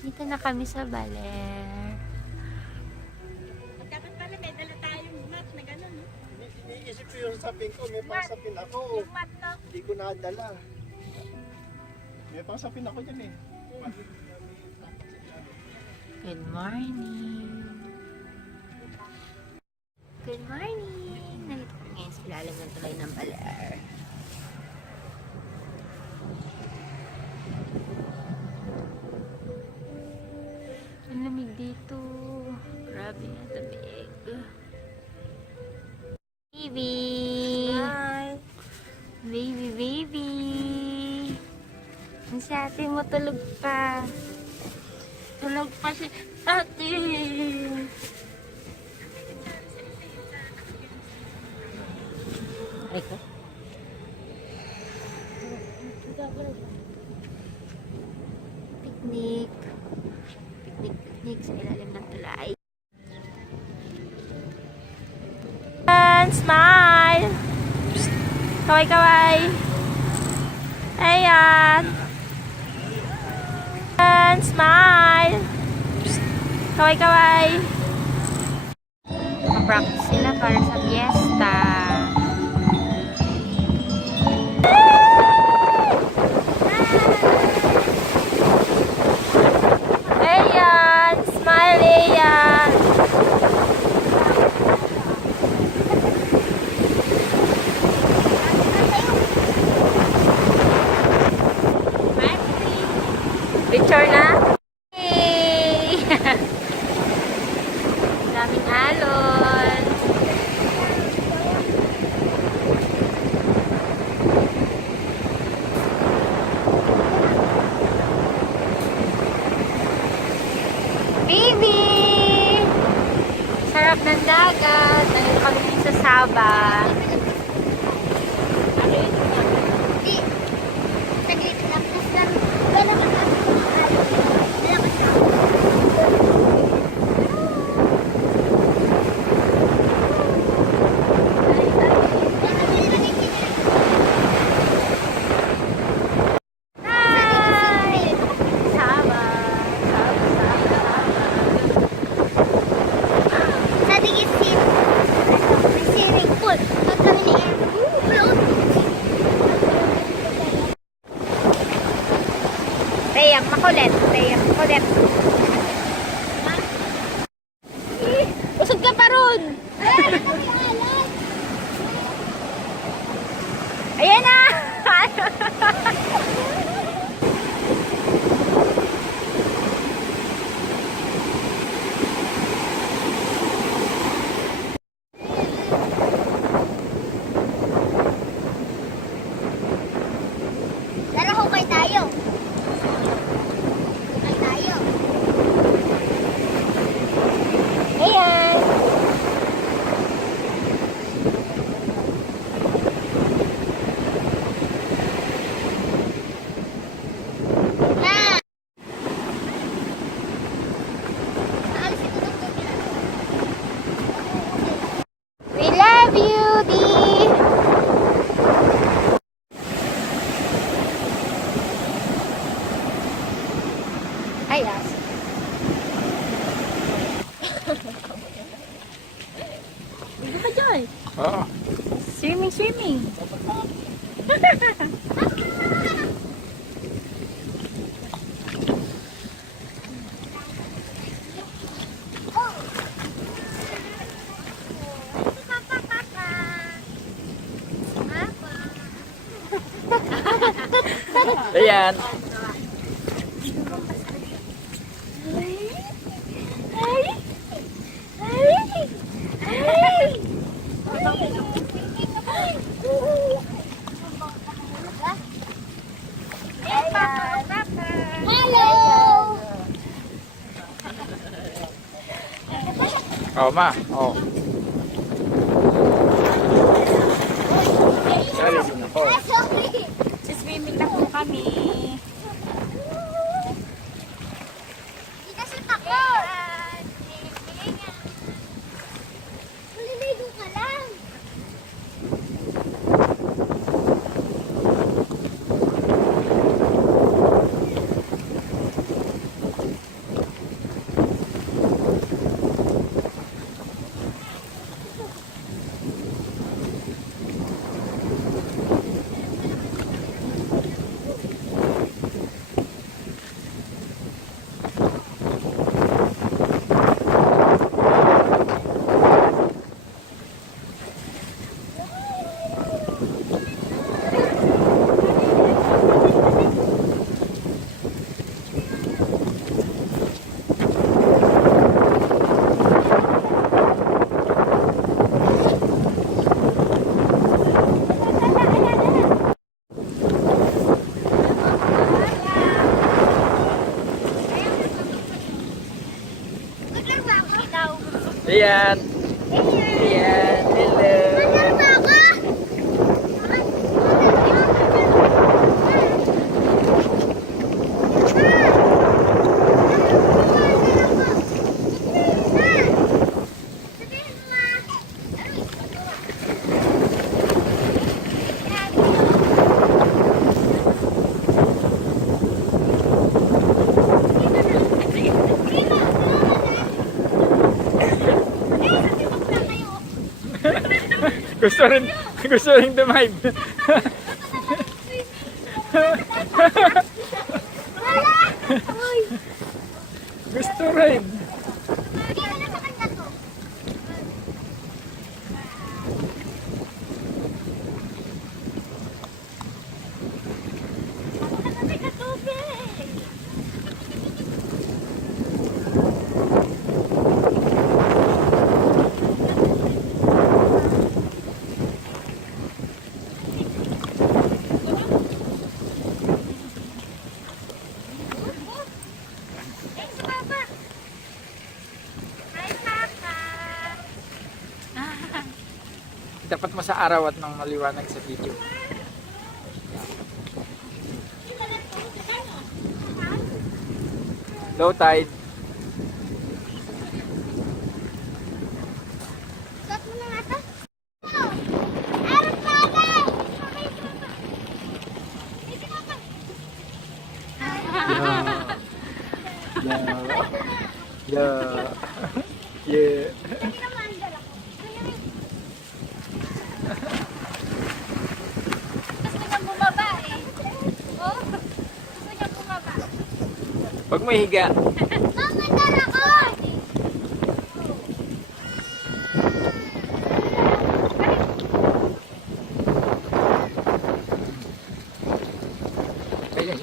Dito na kami sa Baler. Dapat pala may dala tayong mat na gano'n. Iniisip ko yung sapin ko, may pangsapin ako. Yung mat, no? Hindi ko nadala. May pangsapin ako dyan eh. Good morning. Good morning. Nandito kami ngayon sa ilalim ng tulay ng Baler. Ang lamig dito. Grabe na lamig. Baby! Hi! Baby, baby! Ang si ate mo tulog pa. Tulog pa si ate! Ay ko? Picnic. Picnic sa ilalim ng tulay. Smile! Kaway-kaway! Ayan! Smile! Kaway-kaway! Nakapractice sila para sa fiesta. Ayan! Smile, ayan! Picture na? Yay! Daming alon. Baby! Sarap ng dagat. Nandito kami dito sa Sabah. Tayang makulit. Tayang makulit. Usog ka pa ron! Ayan na! Tara, hukay tayo. Hukay tayo. Ayan! Na! Naalis ito ng tubig. We love you, Dee! Ay, as. Dito ka, Joy. Oo. Swimming, swimming. Ayan. Hello! Oh, ma. Oh. Alis na po. Sorry! Swimming na po kami. Hindi kasi takot! Maliligo ka lang! Ayan. Ayan. Hello. Mandar ba ako? Gusto rin dumive. Gusto rin. Dapat mo sa araw at nang maliwanag sa video. Low tide. Suot mo na nga to. Arap na agad! Yeah. Yeah. Gusto niyang bumaba eh. Oh, gusto niyang bumaba. Huwag mo higa. Mamandar ako! Ayan.